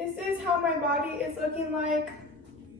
This is how my body is looking like.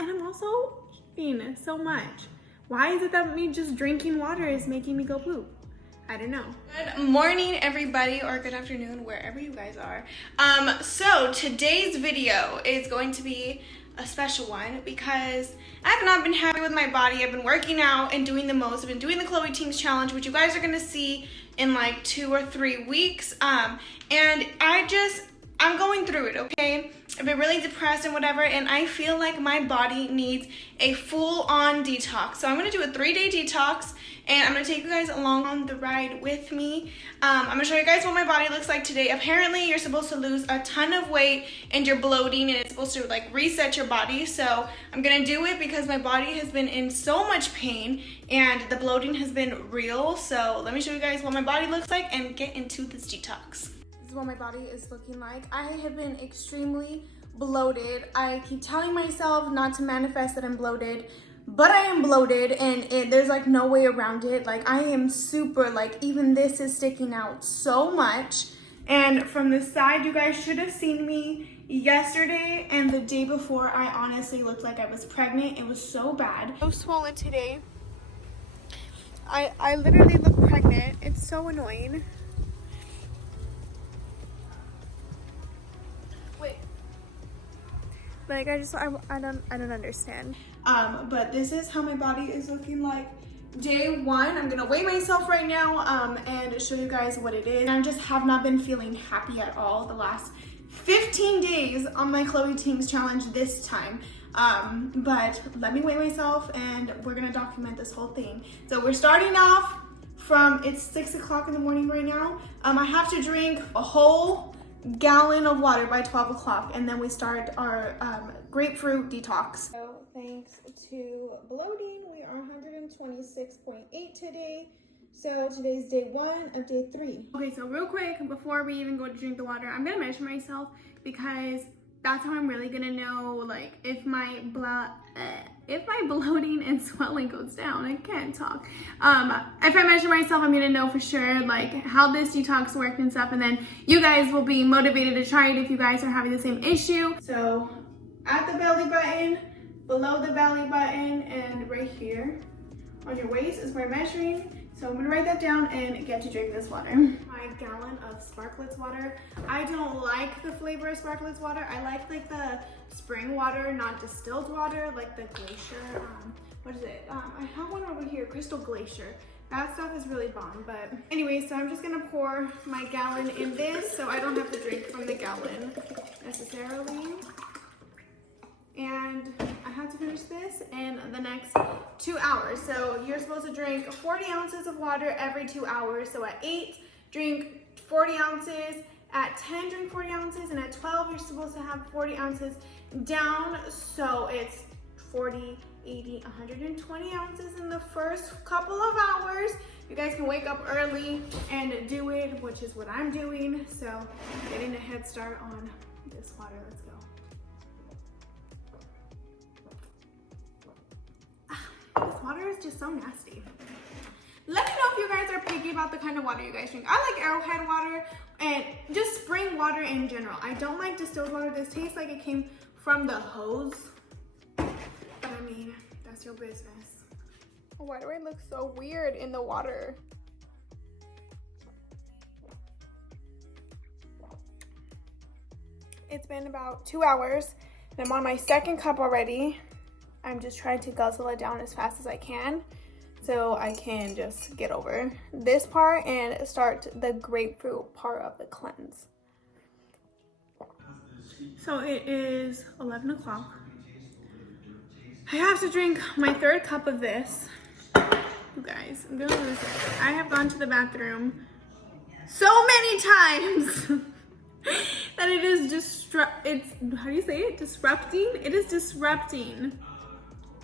And I'm also eating so much. Why is it that me just drinking water is making me go poop? I don't know. Good morning, everybody, or good afternoon, wherever you guys are. So today's video is going to be a special one because I have not been happy with my body. I've been working out and doing the most. I've been doing the Chloe Teens Challenge, which you guys are gonna see in like 2 or 3 weeks. And I'm going through it, okay? I've been really depressed and whatever, and I feel like my body needs a full-on detox. So I'm gonna do a 3-day detox, and I'm gonna take you guys along on the ride with me. I'm gonna show you guys what my body looks like today. Apparently, you're supposed to lose a ton of weight, and you're bloating, and it's supposed to like reset your body. So I'm gonna do it because my body has been in so much pain, and the bloating has been real. So let me show you guys what my body looks like and get into this detox. This is what my body is looking like. I have been extremely bloated. I keep telling myself not to manifest that I'm bloated, but I am bloated, and there's like no way around it. Like I am super, like even this is sticking out so much. And from the side, you guys should have seen me yesterday and the day before. I honestly looked like I was pregnant. It was so bad. So swollen today. I literally look pregnant. It's so annoying. Like I don't understand. But this is how my body is looking like day 1. I'm gonna weigh myself right now and show you guys what it is. I just have not been feeling happy at all the last 15 days on my Chloe Teens Challenge this time. But let me weigh myself and we're gonna document this whole thing. So we're starting off from, it's 6 o'clock in the morning right now. I have to drink a whole gallon of water by 12 o'clock, and then we start our grapefruit detox. So thanks to bloating, we are 126.8 today. So today's day 1 of day 3. Okay, so real quick, before we even go to drink the water, I'm gonna measure myself because that's how I'm really gonna know like if my bloating and swelling goes down. I can't talk. If I measure myself, I'm gonna know for sure like how this detox worked and stuff, and then you guys will be motivated to try it if you guys are having the same issue. So at the belly button, below the belly button, and right here on your waist is where I'm measuring. So I'm gonna write that down and get to drink this water. My gallon of Sparkletts water. I don't like the flavor of Sparkletts water. I like the spring water, not distilled water, like the glacier. What is it? I have one over here, Crystal Glacier. That stuff is really bomb, but anyway, so I'm just gonna pour my gallon in this so I don't have to drink from the gallon necessarily. And I have to finish this in the next 2 hours. So you're supposed to drink 40 ounces of water every 2 hours. So at 8, drink 40 ounces. At 10, drink 40 ounces. And at 12, you're supposed to have 40 ounces down. So it's 40, 80, 120 ounces in the first couple of hours. You guys can wake up early and do it, which is what I'm doing. So getting a head start on this water. Let's go. This water is just so nasty. Let me know if you guys are picky about the kind of water you guys drink. I like Arrowhead water and just spring water in general. I don't like distilled water. This tastes like it came from the hose. But I mean, that's your business. Why do I look so weird in the water? It's been about 2 hours and I'm on my second cup already. I'm just trying to guzzle it down as fast as I can so I can just get over this part and start the grapefruit part of the cleanse. So it is 11 o'clock. I have to drink my 3rd cup of this. You guys, I'm gonna lose it. I have gone to the bathroom so many times that it is how do you say it? Disrupting? It is disrupting.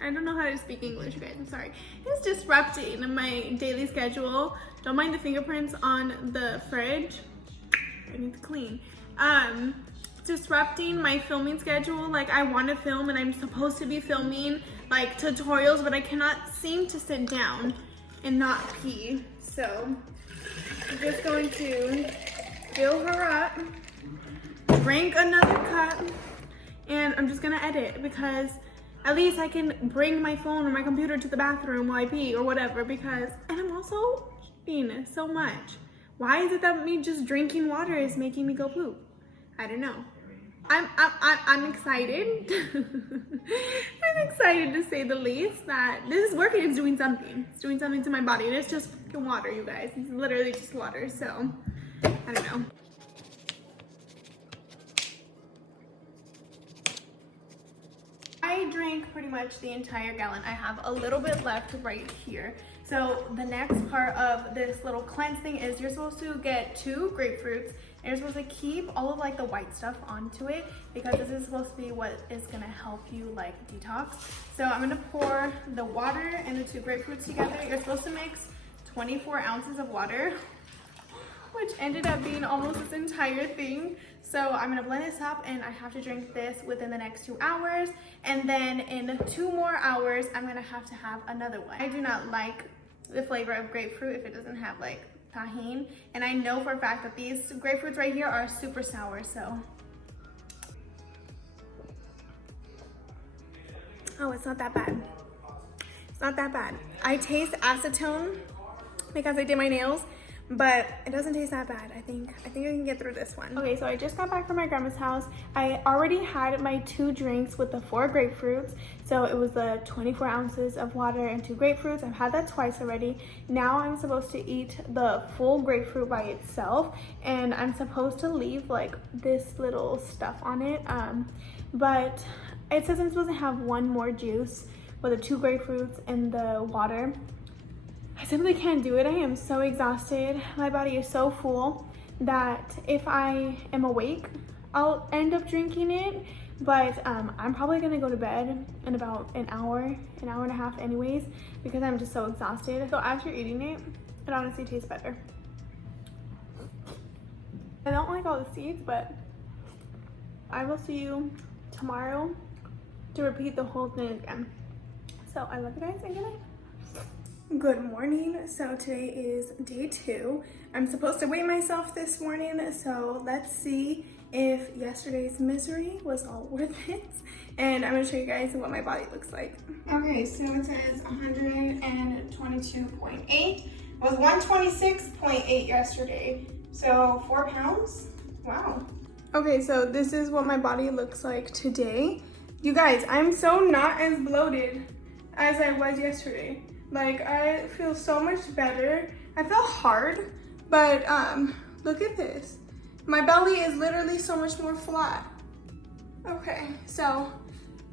I don't know how to speak English, you guys, I'm sorry. It's disrupting my daily schedule. Don't mind the fingerprints on the fridge. I need to clean. Disrupting my filming schedule. Like I want to film and I'm supposed to be filming like tutorials, but I cannot seem to sit down and not pee. So I'm just going to fill her up, drink another cup, then I'm just gonna edit because at least I can bring my phone or my computer to the bathroom while I pee or whatever because, and I'm also eating so much. Why is it that me just drinking water is making me go poop? I don't know. I'm excited. I'm excited to say the least that this is working. It's doing something. It's doing something to my body. And it's just fucking water, you guys. It's literally just water. So, I don't know. I drank pretty much the entire gallon. I have a little bit left right here. So the next part of this little cleanse thing is you're supposed to get 2 grapefruits and you're supposed to keep all of like the white stuff onto it because this is supposed to be what is gonna help you like detox. So I'm gonna pour the water and the 2 grapefruits together. You're supposed to mix 24 ounces of water, which ended up being almost this entire thing. So I'm gonna blend this up and I have to drink this within the next 2 hours. And then in 2 more hours, I'm gonna have to have another one. I do not like the flavor of grapefruit if it doesn't have like tahini. And I know for a fact that these grapefruits right here are super sour, so. Oh, it's not that bad. It's not that bad. I taste acetone because I did my nails, but it doesn't taste that bad. I think I can get through this one. Okay, so I just got back from my grandma's house. I already had my 2 drinks with the 4 grapefruits. So it was the 24 ounces of water and 2 grapefruits. I've had that twice already. Now I'm supposed to eat the full grapefruit by itself, and I'm supposed to leave like this little stuff on it. But it says I'm supposed to have 1 more juice with the 2 grapefruits and the water. I simply can't do it. I am so exhausted. My body is so full that if I am awake, I'll end up drinking it. But I'm probably gonna go to bed in about an hour and a half anyways, because I'm just so exhausted. So after eating it, it honestly tastes better. I don't like all the seeds, but I will see you tomorrow to repeat the whole thing again. So I love you guys and good night. Good morning. So today is day 2. I'm supposed to weigh myself this morning, so let's see if yesterday's misery was all worth it. And I'm gonna show you guys what my body looks like. Okay, so it says 122.8. It was 126.8 yesterday. So 4 pounds. Wow. Okay, so this is what my body looks like today. You guys, I'm so not as bloated as I was yesterday. Like, I feel so much better. I feel hard, but look at this. My belly is literally so much more flat. Okay, so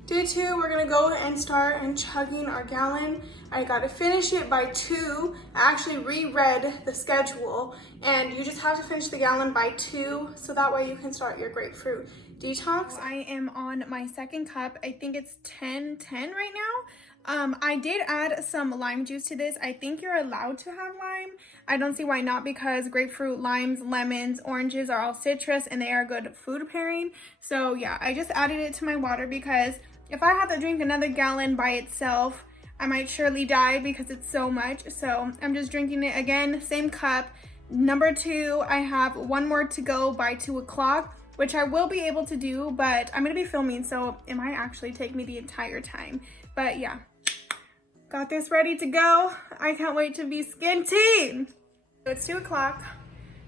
day 2, we're gonna go and start and chugging our gallon. I gotta finish it by 2. I actually reread the schedule, and you just have to finish the gallon by 2, so that way you can start your grapefruit detox. I am on my 2nd cup. I think it's 10:10 right now. I did add some lime juice to this. I think you're allowed to have lime. I don't see why not, because grapefruit, limes, lemons, oranges are all citrus and they are a good food pairing. So yeah, I just added it to my water because if I have to drink another gallon by itself, I might surely die because it's so much. So I'm just drinking it again, same cup. Number 2, I have 1 more to go by 2 o'clock, which I will be able to do, but I'm gonna be filming, so it might actually take me the entire time. But yeah, got this ready to go. I can't wait to be skinty. So it's 2 o'clock.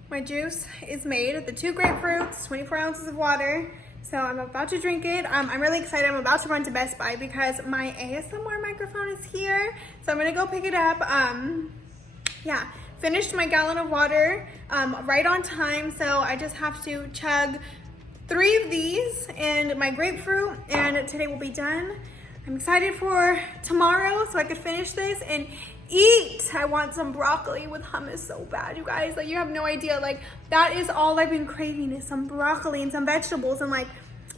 My juice is made. The 2 grapefruits, 24 ounces of water. So I'm about to drink it. I'm really excited. I'm about to run to Best Buy because my ASMR microphone is here. So I'm gonna go pick it up. Yeah, finished my gallon of water right on time. So I just have to chug 3 of these and my grapefruit, and today will be done. I'm excited for tomorrow so I could finish this and eat. I want some broccoli with hummus so bad, you guys. Like, you have no idea. Like, that is all I've been craving, is some broccoli and some vegetables. And like,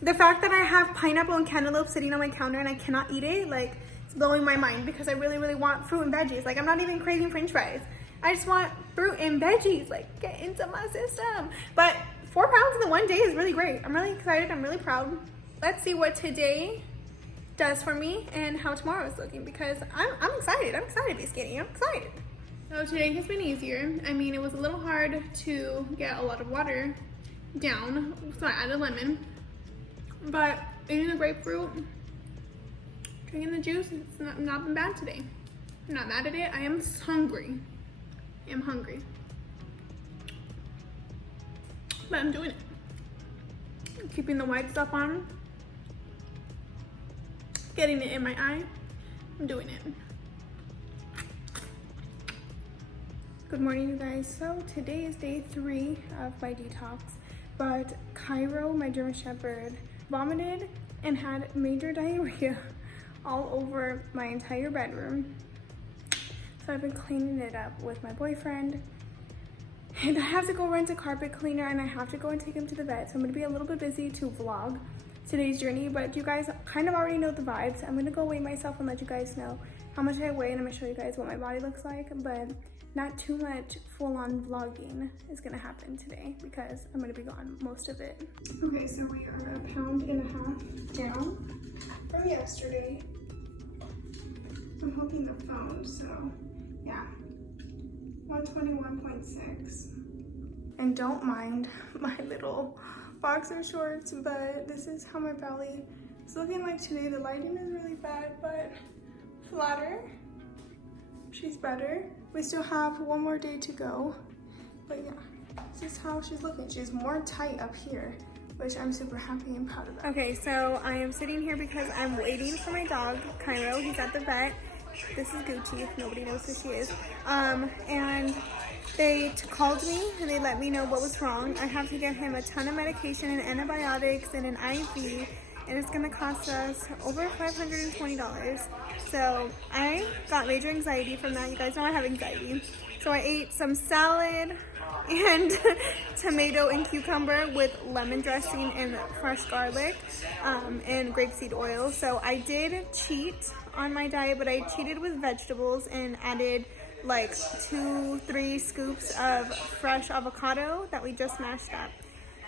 the fact that I have pineapple and cantaloupe sitting on my counter and I cannot eat it, like, it's blowing my mind because I really, really want fruit and veggies. Like, I'm not even craving French fries. I just want fruit and veggies, like, get into my system. But 4 pounds in the 1 day is really great. I'm really excited. I'm really proud. Let's see what today does for me and how tomorrow is looking, because I'm excited. I'm excited to be skinny. I'm excited. So today has been easier. I mean, it was a little hard to get a lot of water down, so I added lemon, but eating the grapefruit, drinking the juice, it's not been bad today. I'm not mad at it. I am hungry. I am hungry. But I'm doing it. I'm keeping the white stuff on. Getting it in my eye. I'm doing it. Good morning, you guys. So today is day 3 of my detox, but Cairo, my German Shepherd, vomited and had major diarrhea all over my entire bedroom. So I've been cleaning it up with my boyfriend, and I have to go rent a carpet cleaner and I have to go and take him to the vet. So I'm gonna be a little bit busy to vlog today's journey, but you guys kind of already know the vibes. I'm gonna go weigh myself and let you guys know how much I weigh, and I'm gonna show you guys what my body looks like, but not too much full-on vlogging is gonna happen today because I'm gonna be gone most of it. Okay, so we are 1.5 pounds down from yesterday. I'm hoping the phone, so yeah, 121.6. And don't mind my little boxer shorts, but this is how my belly is looking like today. The lighting is really bad, but flatter. She's better. We still have one more day to go, but yeah, this is how she's looking. She's more tight up here, which I'm super happy and proud of that. Okay, so I am sitting here because I'm waiting for my dog, Cairo. He's at the vet. This is Gucci, if nobody knows who she is. And they called me and they let me know what was wrong. I have to get him a ton of medication and antibiotics and an IV, and it's gonna cost us over $520. So I got major anxiety from that. You guys know I have anxiety. So I ate some salad and tomato and cucumber with lemon dressing and fresh garlic and grapeseed oil. So I did cheat on my diet, but I cheated with vegetables and added like 2-3 scoops of fresh avocado that we just mashed up.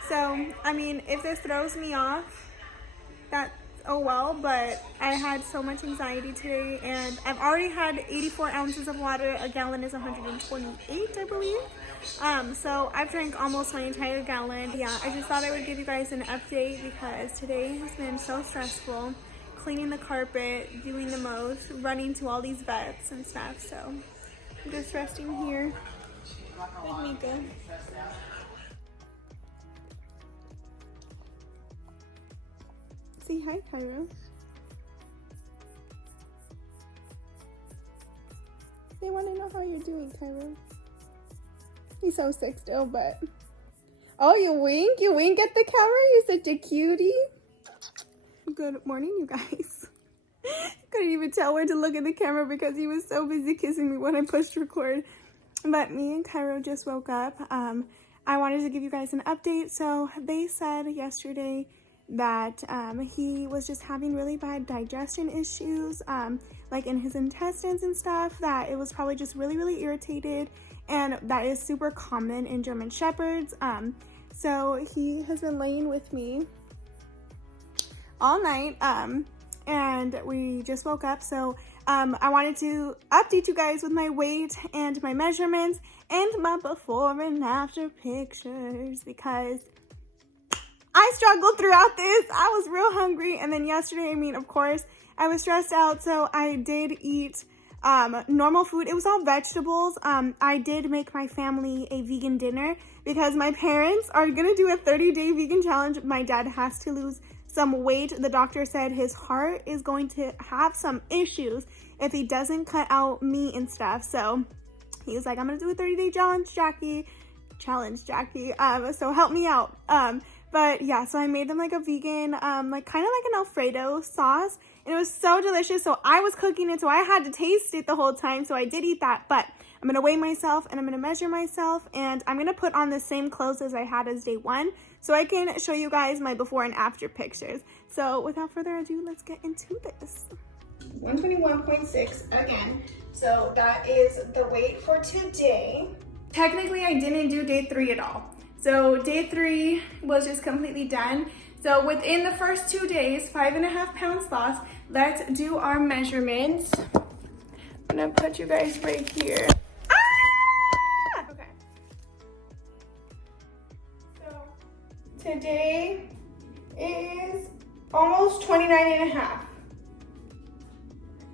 So, I mean, if this throws me off, that, oh well, but I had so much anxiety today, and I've already had 84 ounces of water. A gallon is 128, I believe. So I've drank almost my entire gallon. Yeah, I just thought I would give you guys an update because today has been so stressful. Cleaning the carpet, doing the most, running to all these vets and stuff. So I'm just resting here with Mika. Say hi, Cairo. They want to know how you're doing, Cairo. He's so sick still, but... Oh, you wink? You wink at the camera? You're such a cutie. Good morning, you guys. Couldn't even tell where to look at the camera because he was so busy kissing me when I pushed record. But me and Cairo just woke up. I wanted to give you guys an update. So they said yesterday that he was just having really bad digestion issues, like in his intestines and stuff, that it was probably just really irritated, and that is super common in German Shepherds. So he has been laying with me all night, and we just woke up. So I wanted to update you guys with my weight and my measurements and my before and after pictures because I struggled throughout this. I was real hungry, and then yesterday, I mean, of course, I was stressed out, so I did eat normal food. It was all vegetables. I did make my family a vegan dinner because my parents are gonna do a 30-day vegan challenge. My dad has to lose some weight. The doctor said his heart is going to have some issues if he doesn't cut out meat and stuff. So he was like, I'm gonna do a 30-day challenge, Jackie. So help me out. But yeah, so I made them like a vegan, like kind of like an Alfredo sauce, and it was so delicious. So I was cooking it, so I had to taste it the whole time. So I did eat that, but I'm gonna weigh myself and I'm gonna measure myself, and I'm gonna put on the same clothes as I had as day 1, so I can show you guys my before and after pictures. So without further ado, let's get into this. 121.6 again. So that is the weight for today. Technically, I didn't do day 3 at all. So day 3 was just completely done. So within the first 2 days, 5.5 pounds lost. Let's do our measurements. I'm gonna put you guys right here. Ah! Okay. So today is almost 29 and a half.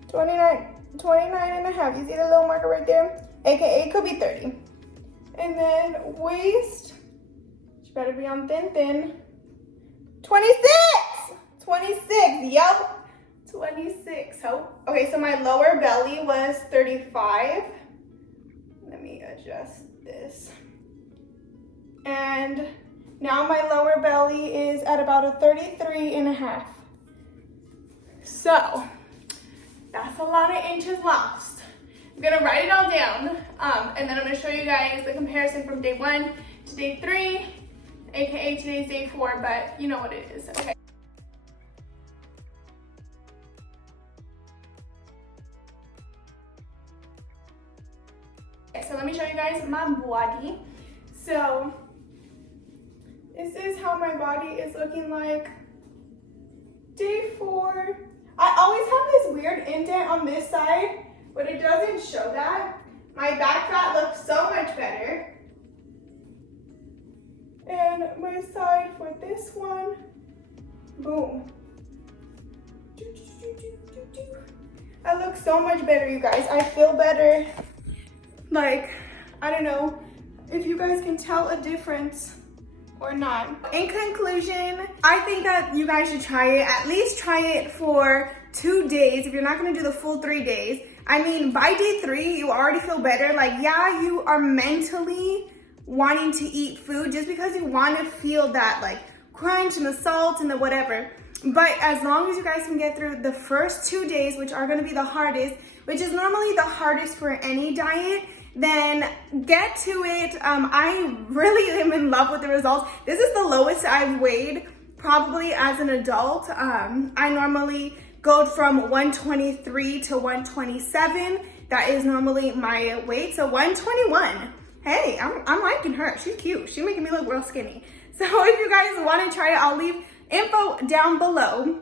29 and a half. You see the little marker right there? AKA it could be 30. And then waist, you better be on thin. 26! 26, yup. 26, okay, so my lower belly was 35. Let me adjust this. And now my lower belly is at about a 33 and a half. So, that's a lot of inches lost. I'm gonna write it all down, and then I'm gonna show you guys the comparison from day 1 to day 3, AKA today's day 4, but you know what it is, okay. So let me show you guys my body. So this is how my body is looking like day 4. I always have this weird indent on this side, but it doesn't show that. My back fat looks so much better. And my side for this one, boom. I look so much better, you guys. I feel better. Like, I don't know if you guys can tell a difference or not. In conclusion, I think that you guys should try it. At least try it for 2 days if you're not gonna do the full 3 days. I mean, by day 3, you already feel better. Like, yeah, you are mentally wanting to eat food just because you want to feel that like crunch and the salt and the whatever. But as long as you guys can get through the first 2 days, which are gonna be the hardest, which is normally the hardest for any diet, then get to it. I really am in love with the results. This is the lowest I've weighed probably as an adult. I normally go from 123 to 127. That is normally my weight. So 121. Hey, I'm liking her. She's cute. She's making me look real skinny. So if you guys want to try it, I'll leave info down below.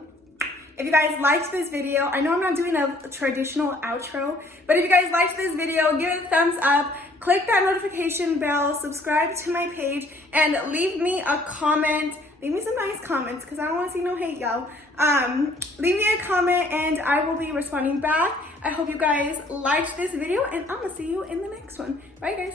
If you guys liked this video, I know I'm not doing a traditional outro, but if you guys liked this video, give it a thumbs up, click that notification bell, subscribe to my page, and leave me a comment. Leave me some nice comments because I don't want to see no hate, y'all. Leave me a comment and I will be responding back. I hope you guys liked this video and I'm going to see you in the next one. Bye, guys.